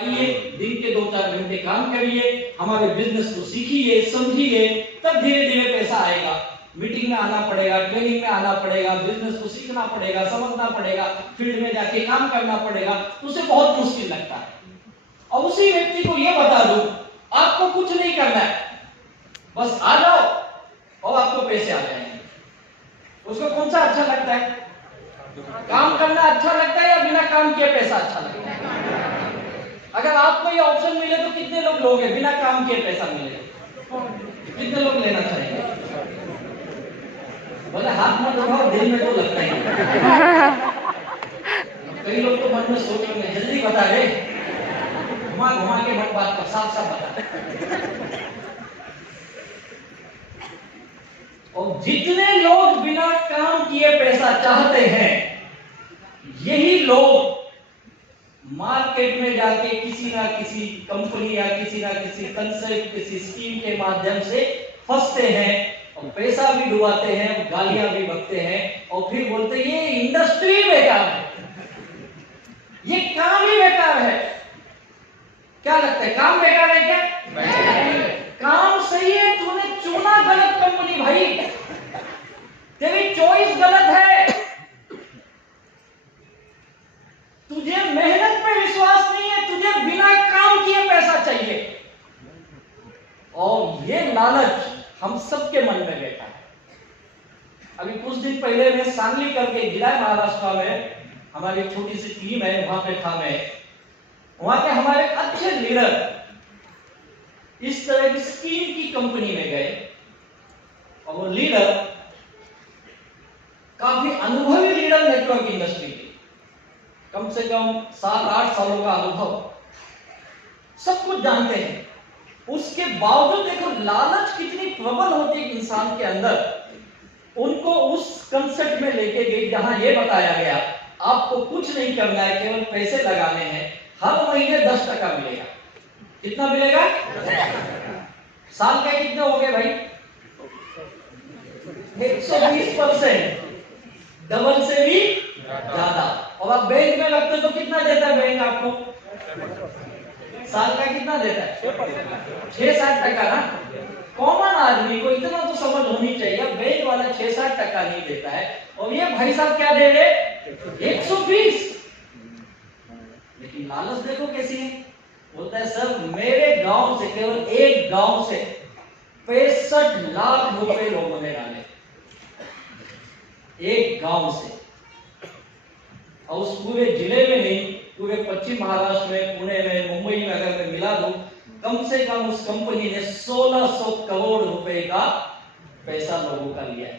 आइए, दिन के 2-4 घंटे काम करिए, हमारे बिजनेस को सीखिए, समझिए, तब धीरे धीरे पैसा आएगा। मीटिंग में आना पड़ेगा, ट्रेनिंग में आना पड़ेगा, बिजनेस को सीखना पड़ेगा, समझना पड़ेगा, फील्ड में जाके काम करना पड़ेगा, उसे बहुत मुश्किल लगता है। और उसी व्यक्ति को यह बता दूं, आपको कुछ नहीं करना है, बस आ जाओ और आपको पैसे आ जाएंगे। उसको कौन सा अच्छा लगता है? काम करना अच्छा लगता है या बिना काम किए पैसा अच्छा लगता है? अगर आपको ये ऑप्शन मिले तो कितने लोग लोगे? बिना काम किए पैसा मिले कितने लोग लेना चाहेंगे? बोले हाथ मत उठाओ, दिल में तो लगता ही कई लोग तो मन में सोच रहे हैं, जल्दी बता रे, घुमा घुमा के मत बात कर, साफ साफ बता। और जितने लोग बिना काम किए पैसा चाहते हैं, यही लोग मार्केट में जाके किसी ना किसी कंपनी या किसी ना किसी कंसेप्ट, किसी स्कीम के माध्यम से फंसते हैं और पैसा भी डुबाते हैं, गालियां भी बकते हैं और फिर बोलते हैं ये इंडस्ट्री बेकार है, ये काम ही बेकार है। क्या लगता है, काम बेकार है क्या? काम सही है, तूने चुना गलत कंपनी भाई, तेरी चॉइस गलत है। तुझे मेहनत पे विश्वास नहीं है, तुझे बिना काम किए पैसा चाहिए। और ये लालच हम सबके मन में बैठा है। अभी कुछ दिन पहले मैं सांगली करके जिला महाराष्ट्र में हमारी छोटी सी टीम है, वहां पे था मैं, वहां के हमारे अच्छे लीडर इस तरह की स्कीम की कंपनी में गए और वो लीडर काफी अनुभवी लीडर, नेटवर्क इंडस्ट्री के, कम से कम 7-8 सालों का अनुभव, सब कुछ जानते हैं। उसके बावजूद देखो लालच कितनी प्रबल होती है इंसान के अंदर। उनको उस कंसेप्ट में लेके गई जहां ये बताया गया आपको कुछ नहीं करना है, केवल पैसे लगाने हैं, हर महीने 10% मिलेगा। कितना मिलेगा? साल के कितने हो गए भाई? 120%, डबल से भी ज्यादा। और आप बैंक में लगते तो कितना देता है बैंक आपको? साल का कितना देता है? 6-7% ना। कॉमन आदमी को इतना तो समझ होनी चाहिए, बैंक वाला 6-7% नहीं देता है और ये भाई साहब क्या दे रहे? 120। लेकिन लालच देखो कैसी है। बोलता है सर मेरे गांव से, केवल एक गांव से 65 लाख रुपए लोगों ने डाले, एक गांव से। और उस पूरे जिले में नहीं, पूरे पश्चिम महाराष्ट्र में, पुणे में, मुंबई में अगर मैं मिला दूं, कम से कम उस कंपनी ने 1600 करोड़ रुपए का पैसा लोगों का लिया है।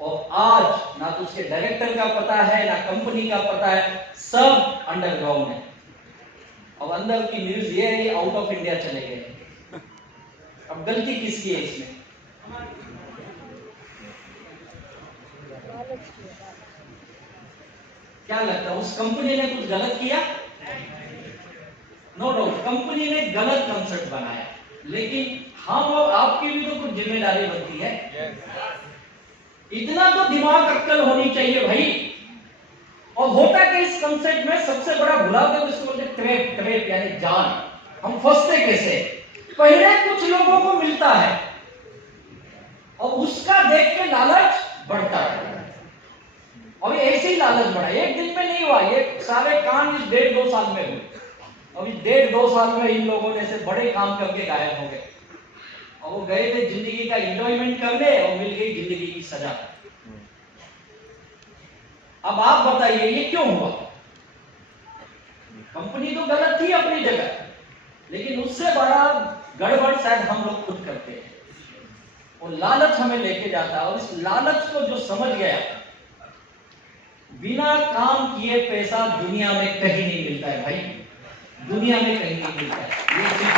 और आज ना तो उसके डायरेक्टर का पता है, ना कंपनी का पता है, सब अंडरग्राउंड है। और अंदर की न्यूज ये है, आउट ऑफ इंडिया चले गए। अब गलती किसकी है इसमें? क्या लगता है, उस कंपनी ने कुछ गलत किया? नो डाउट, कंपनी ने गलत कंसेप्ट बनाया, लेकिन हम और आपकी भी तो कुछ जिम्मेदारी बनती है। इतना तो दिमाग अक्कल होनी चाहिए भाई। और होता कि इस कंसेप्ट में सबसे बड़ा भुलाव है जिसको बोलते ट्रैप, ट्रैप यानी जाल। हम फंसते कैसे? पहले कुछ लोगों को मिलता है और उसका देख के लालच बढ़ता है, और ऐसे ही लालच बढ़ा। एक दिन में नहीं हुआ, ये सारे काम इस 1.5-2 साल में हुए। और इस 1.5-2 साल में इन लोगों ने से बड़े काम करके गायब हो गए। और वो गए थे जिंदगी का एंजॉयमेंट करने और मिल गई जिंदगी की सजा। अब आप बताइए ये क्यों हुआ? कंपनी तो गलत थी अपनी जगह, लेकिन उससे बड़ा गड़बड़ शायद हम लोग खुद करते हैं। और लालच हमें लेके जाता है, और इस लालच को जो समझ गया, बिना काम किए पैसा दुनिया में कहीं नहीं मिलता है भाई, दुनिया में कहीं नहीं मिलता है। ये चीज